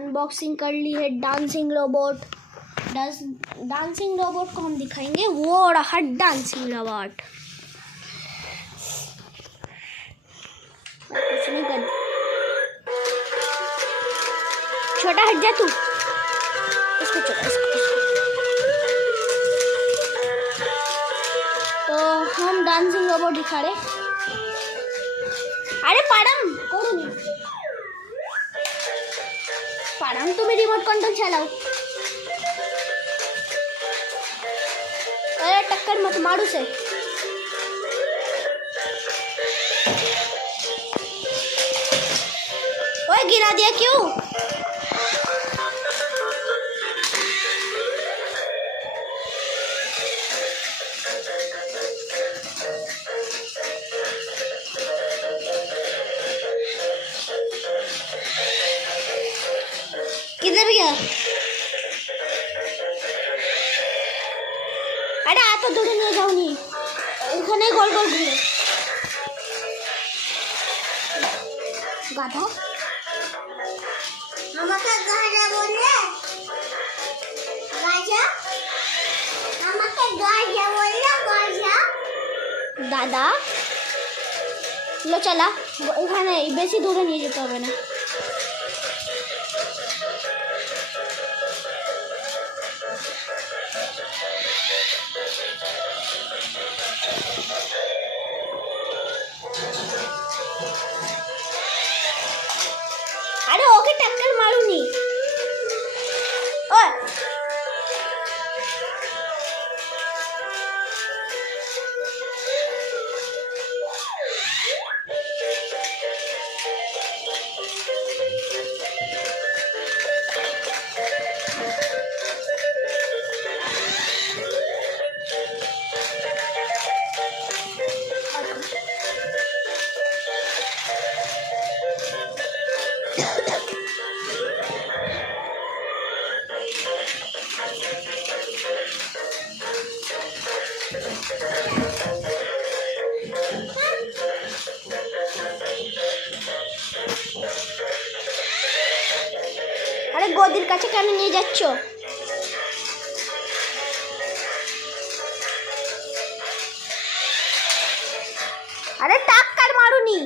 Unboxing कर ली है dancing robot. Dancing robot को हम दिखाएंगे, वो रहा डांसिंग रोबोट। कुछ नहीं कर, छोटा हट जा तू, इसको चला इसको। तो हम डांसिंग रोबोट दिखा रहे। अरे पाडम कोडू पाडम, तुम्हें रिमोट कंट्रोल चलाओ। अरे टक्कर मत मारू से। ओए गिरा दिया क्यों? किधर गया? अरे आ तो दूर नहीं जाऊनी, ওখানে গোল গোল ঘুরে। গাধা আমাকে গাধা বললে, গাধা আমাকে গাধা বললে, গাধা দাদা লো চলা, ওখানে বেশি দূরে নিয়ে যেতে হবে না। अरे ओके टक्कर मारूंगी। ओए अरे गोदिर काছে কেন নিয়ে যাচ্ছ? अरे টাক্কার মারুনি।